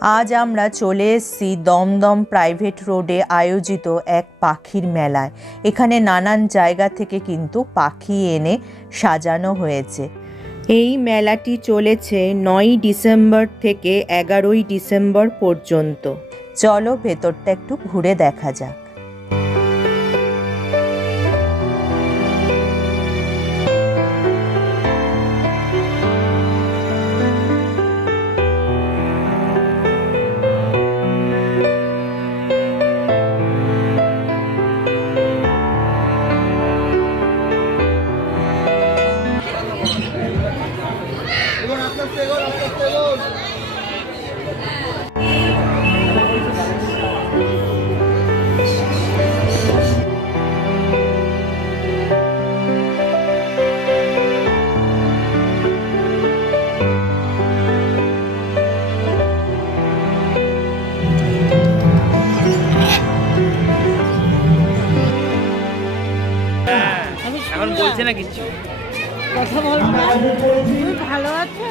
আজ আমরা চলে এসেছি দমদম প্রাইভেট রোডে আয়োজিত এক পাখির মেলায়। এখানে নানান জায়গা থেকে কিন্তু পাখি এনে সাজানো হয়েছে। এই মেলাটি চলেছে 9ই ডিসেম্বর থেকে 11ই ডিসেম্বর পর্যন্ত। চলো ভেতরটা একটু ঘুরে দেখা যাক। এখন বলছে না কিছু কথা বলবো, তুমি ভালো আছো?